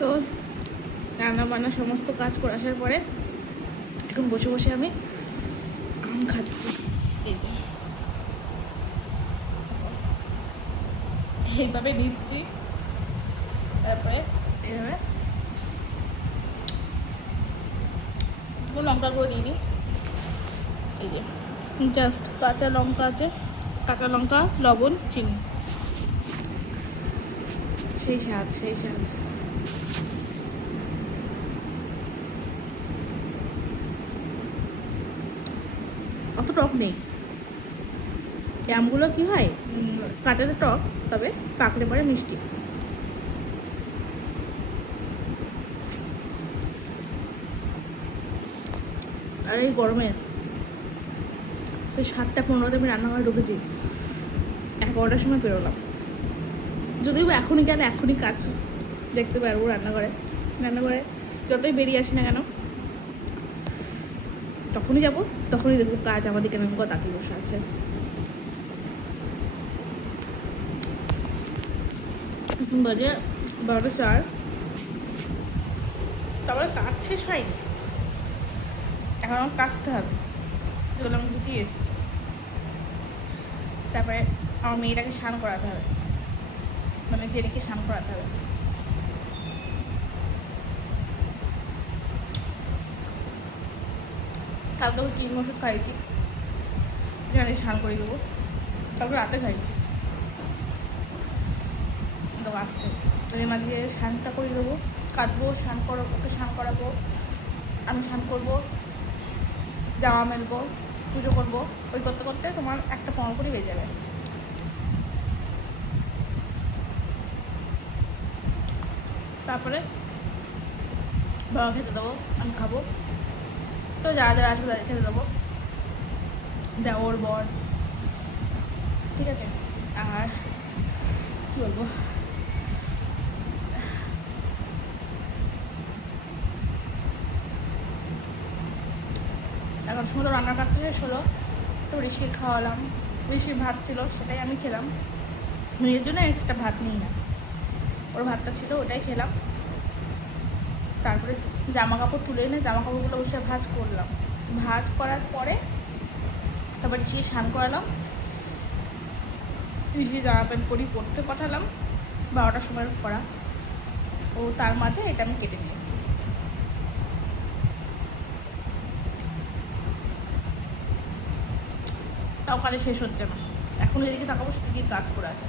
তো রান্না বান্না সমস্ত কাজ করে আসার পরে এখন বসে বসে আমি আম খাচ্ছি। এই যে এইভাবে নিচ্ছি, তারপরে এইভাবে কোনো লঙ্কা গুঁড়ো দিইনি, এই যে জাস্ট কাঁচা লঙ্কা আছে, কাঁচা লঙ্কা, লবণ, চিনি, সেই স্বাদ সেই স্বাদ। অত টক নেই। এই আমগুলো কী হয়, কাঁচাতে টক, তবে পাকলে পরে মিষ্টি। আর এই গরমে সেই 7টা-15তে আমি রান্নাঘরে ঢুকেছি, 11টার সময় বেরোলাম। যদিও এখনই গেলে এখনই কাজ দেখতে পারবো রান্নাঘরে যতই বেরিয়ে আসি না কেন, যখনই যাবো তখনই দেখবো কাজ আমাদের কেন তাকিয়ে বসে আছে। এখন বাজে 12:04, তারপরে কাজ শেষ হয়নি, এখন আমার কাচতে হবে, যেগুলো আমি গুছিয়ে এসেছি। তারপরে আমার মেয়েটাকে স্নান করাতে হবে, মানে জেরিকে স্নান করাতে হবে। কালকে ওই 3 ওষুধ খাইয়েছি, জানি স্নান করে দেবো, কালকে রাতে খাইছি। তো আসছে, এর মাঝে স্নানটা করে দেবো, কাঁদবো, স্নান করাবো, ওকে স্নান করাবো, আমি স্নান করবো, জামা মেলবো, পুজো করবো, ওই করতে করতে তোমার 1টা 15 করে বেজে যাবে। তারপরে বাবা খেতে দেবো, আমি খাবো, তো যারা যারা আসবে তাদের খেতে দেবো, দেওর বর, ঠিক আছে। আর কী বলবো, এখন সময় তো রান্নার কাজ শেষ হলো, তো ঋষিকে খাওয়ালাম, ঋষির ভাত ছিল সেটাই আমি খেলাম, মেয়ের জন্য এক্সট্রা ভাত নিই না, ওর ভাতটা ছিল ওটাই খেলাম। তারপরে জামা কাপড় তুলে এনে জামা কাপড়গুলো বসে ভাঁজ করলাম, ভাঁজ করার পরে তারপর ঋষিকে স্নান করালাম, ঋষিকে জামা প্যান্ট পরি পরতে পাঠালাম, 12টার সময় করা, ও তার মাঝে এটা আমি কেটে নিয়ে এসেছি। তাও কাজে শেষ হচ্ছে না, এখন এদিকে তাকাবো সেদিকে কাজ করে আছে।